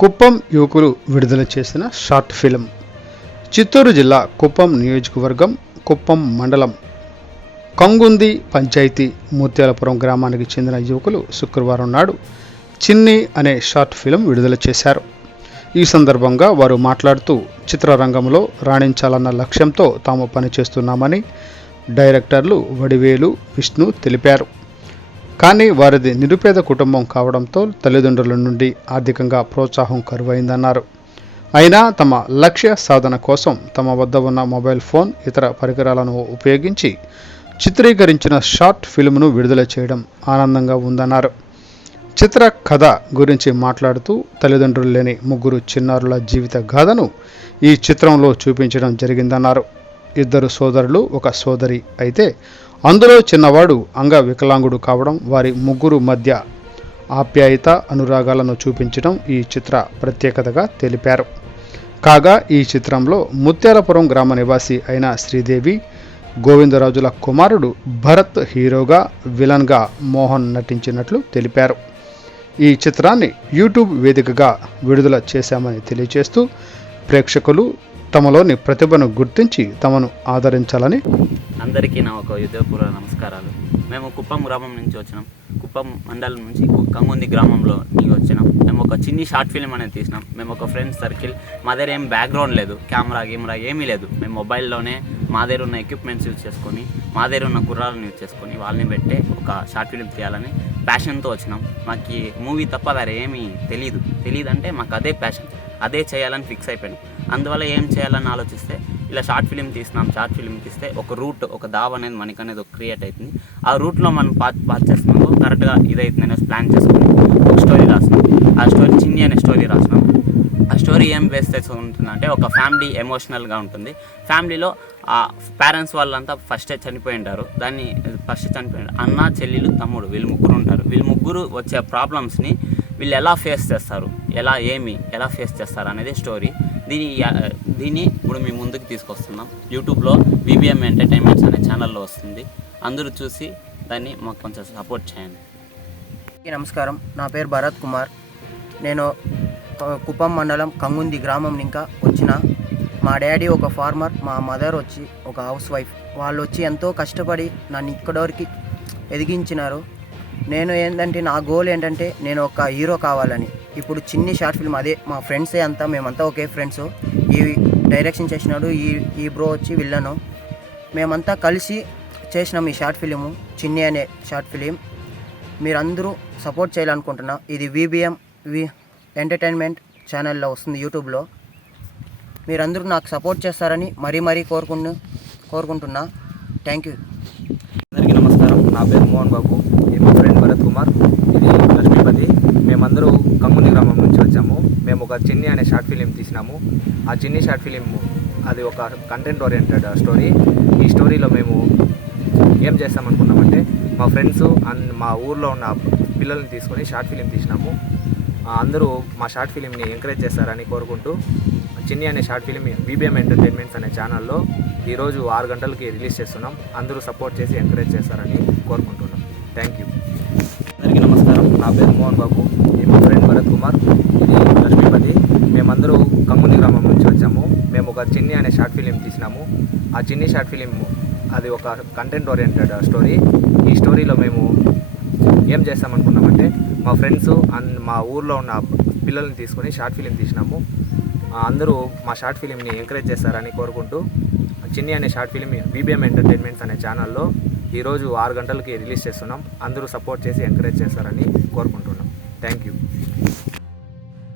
కుప్పం యువకులు విడుదల చేసిన షార్ట్ ఫిల్మ్. చిత్తూరు జిల్లా కుప్పం నియోజకవర్గం కుప్పం మండలం కంగుంది పంచాయతీ ముత్యాలపురం గ్రామానికి చెందిన యువకులు శుక్రవారం నాడు చిన్ని అనే షార్ట్ ఫిల్మ్ విడుదల చేశారు. ఈ సందర్భంగా వారు మాట్లాడుతూ చిత్రరంగంలో రాణించాలన్న లక్ష్యంతో తాము పనిచేస్తున్నామని డైరెక్టర్లు వడివేలు, విష్ణు తెలిపారు. కానీ వారిది నిరుపేద కుటుంబం కావడంతో తల్లిదండ్రుల నుండి ఆర్థికంగా ప్రోత్సాహం కరువైందన్నారు. అయినా తమ లక్ష్య సాధన కోసం తమ వద్ద ఉన్న మొబైల్ ఫోన్, ఇతర పరికరాలను ఉపయోగించి చిత్రీకరించిన షార్ట్ ఫిల్మ్ను విడుదల చేయడం ఆనందంగా ఉందన్నారు. చిత్ర కథ గురించి మాట్లాడుతూ తల్లిదండ్రులు లేని ముగ్గురు చిన్నారుల జీవిత గాథను ఈ చిత్రంలో చూపించడం జరిగిందన్నారు. ఇద్దరు సోదరులు, ఒక సోదరి అయితే అందులో చిన్నవాడు అంగవికలాంగుడు కావడం, వారి ముగ్గురు మధ్య ఆప్యాయత, అనురాగాలను చూపించడం ఈ చిత్ర ప్రత్యేకతగా తెలిపారు. కాగా ఈ చిత్రంలో ముత్యాలపురం గ్రామ నివాసి అయిన శ్రీదేవి, గోవిందరాజుల కుమారుడు భరత్ హీరోగా, విలన్గా మోహన్ నటించినట్లు తెలిపారు. ఈ చిత్రాన్ని యూట్యూబ్ వేదికగా విడుదల చేశామని తెలియజేస్తూ ప్రేక్షకులు తమలోని ప్రతిభను గుర్తించి తమను ఆదరించాలని. అందరికీ నా ఒక యుద్ధపూర్వ నమస్కారాలు. మేము కుప్పం గ్రామం నుంచి వచ్చినాం. కుప్పం మండలం నుంచి కంగుంది గ్రామంలో వచ్చినాం. మేము ఒక చిన్ని షార్ట్ ఫిల్మ్ అనేది తీసినాం. మేము ఒక ఫ్రెండ్స్ సర్కిల్, మా దగ్గర ఏం బ్యాక్గ్రౌండ్ లేదు, కెమెరా ఏమీ లేదు. మేము మొబైల్లోనే మా దగ్గర ఉన్న ఎక్విప్మెంట్స్ యూజ్ చేసుకొని, మా దగ్గర ఉన్న కుర్రాలను యూజ్ చేసుకొని వాళ్ళని పెట్టే ఒక షార్ట్ ఫిల్మ్ తీయాలని ప్యాషన్తో వచ్చినాం. మాకు ఈ మూవీ తప్ప వేరే ఏమీ తెలియదు అంటే మాకు అదే ప్యాషన్, అదే చేయాలని ఫిక్స్ అయిపోయాను. అందువల్ల ఏం చేయాలని ఆలోచిస్తే ఇలా షార్ట్ ఫిల్మ్ తీసినాం. షార్ట్ ఫిల్మ్ తీస్తే ఒక రూట్, ఒక దావ్ అనేది మనకి అనేది ఒక క్రియేట్ అవుతుంది. ఆ రూట్లో మనం పాస్ చేస్తున్నాము, కరెక్ట్గా ఇదైతుంది అనేసి ప్లాన్ చేసుకుని ఒక స్టోరీ రాసినాం. ఆ స్టోరీ చిన్ని అనే స్టోరీ రాసినాం. ఆ స్టోరీ ఏం బేస్ చేసి ఉంటుందంటే ఒక ఫ్యామిలీ ఎమోషనల్గా ఉంటుంది. ఫ్యామిలీలో ఆ పేరెంట్స్ వాళ్ళంతా ఫస్టే చనిపోయి ఉంటారు. అన్న, చెల్లెలు, తమ్ముడు వీళ్ళు ముగ్గురు ఉంటారు. వీళ్ళు ముగ్గురు వచ్చే ప్రాబ్లమ్స్ని వీళ్ళు ఎలా ఫేస్ చేస్తారు, ఎలా ఫేస్ చేస్తారు అనేది స్టోరీ. దీన్ని ఇప్పుడు మీ ముందుకు తీసుకొస్తున్నాం. యూట్యూబ్లో విబిఎం ఎంటర్టైన్మెంట్స్ అనే ఛానల్లో వస్తుంది. అందరూ చూసి దాన్ని మాకు కొంచెం సపోర్ట్ చేయండి. నమస్కారం, నా పేరు భరత్ కుమార్. నేను కుప్పం మండలం కంగుంది గ్రామం ఇంకా వచ్చిన. మా డాడీ ఒక ఫార్మర్, మా మదర్ వచ్చి ఒక హౌస్ వైఫ్. వాళ్ళు వచ్చి ఎంతో కష్టపడి నన్ను ఇక్కడివరకు ఎదిగించినారు. నేను ఏంటంటే నా గోల్ ఏంటంటే నేను ఒక హీరో కావాలని. ఇప్పుడు చిన్ని షార్ట్ ఫిల్మ్ అదే మా ఫ్రెండ్సే అంతా, మేమంతా ఒకే ఫ్రెండ్స్. ఈ డైరెక్షన్ చేసినాడు ఈ బ్రో వచ్చి విల్లను. మేమంతా కలిసి చేసినాం ఈ షార్ట్ ఫిలిము, చిన్ని అనే షార్ట్ ఫిలిం. మీరందరూ సపోర్ట్ చేయాలనుకుంటున్నా. ఇది విబిఎం ఎంటర్టైన్మెంట్ ఛానల్లో వస్తుంది యూట్యూబ్లో. మీరందరూ నాకు సపోర్ట్ చేస్తారని మరీ కోరుకుంటున్నా. Thank you. అందరికీ నమస్కారం. నా పేరు మోహన్ బాబు, మా ఫ్రెండ్ భరత్ కుమార్, ఇది లక్ష్మీపతి. మేమందరూ కంగుంది గ్రామం నుంచి వచ్చాము. మేము ఒక చిన్ని అనే షార్ట్ ఫిలిం తీసినాము. ఆ చిన్ని షార్ట్ ఫిలిం అది ఒక కంటెంట్ ఓరియంటెడ్ స్టోరీ. ఈ స్టోరీలో మేము ఏం చేస్తామనుకున్నామంటే మా ఫ్రెండ్స్ అండ్ మా ఊర్లో ఉన్న పిల్లల్ని తీసుకొని షార్ట్ ఫిలిం తీసినాము. అందరూ మా షార్ట్ ఫిలింని ఎంకరేజ్ చేస్తారని కోరుకుంటూ చిన్ని అనే షార్ట్ ఫిలిం విబిఎం ఎంటర్టైన్మెంట్స్ అనే ఛానల్లో ఈరోజు 6 గంటలకి రిలీజ్ చేస్తున్నాం. అందరూ సపోర్ట్ చేసి ఎంకరేజ్ చేస్తారని కోరుకుంటున్నాం. Thank you. అందరికీ నమస్కారం. నా పేరు మోహన్ బాబు, మా ఫ్రెండ్ భరత్ కుమార్, ఇది లక్ష్మీపతి. మేమందరూ కంగుంది గ్రామం నుంచి వచ్చాము. మేము ఒక చిన్ని అనే షార్ట్ ఫిలిం తీసినాము. ఆ చిన్ని షార్ట్ ఫిలిం అది ఒక కంటెంట్ ఓరియంటెడ్ స్టోరీ. ఈ స్టోరీలో మేము ఏం చేస్తామనుకున్నామంటే మా ఫ్రెండ్స్ అండ్ మా ఊర్లో ఉన్న పిల్లల్ని తీసుకొని షార్ట్ ఫిలిం తీసినాము. అందరూ మా షార్ట్ ఫిలింని ఎంకరేజ్ చేస్తారని కోరుకుంటూ చిన్ని అనే షార్ట్ ఫిలిం విబిఎం ఎంటర్టైన్మెంట్స్ అనే ఛానల్లో ఈరోజు 6 గంటలకి రిలీజ్ చేస్తున్నాం. అందరూ సపోర్ట్ చేసి ఎంకరేజ్ చేస్తారని కోరుకుంటున్నాం. Thank you.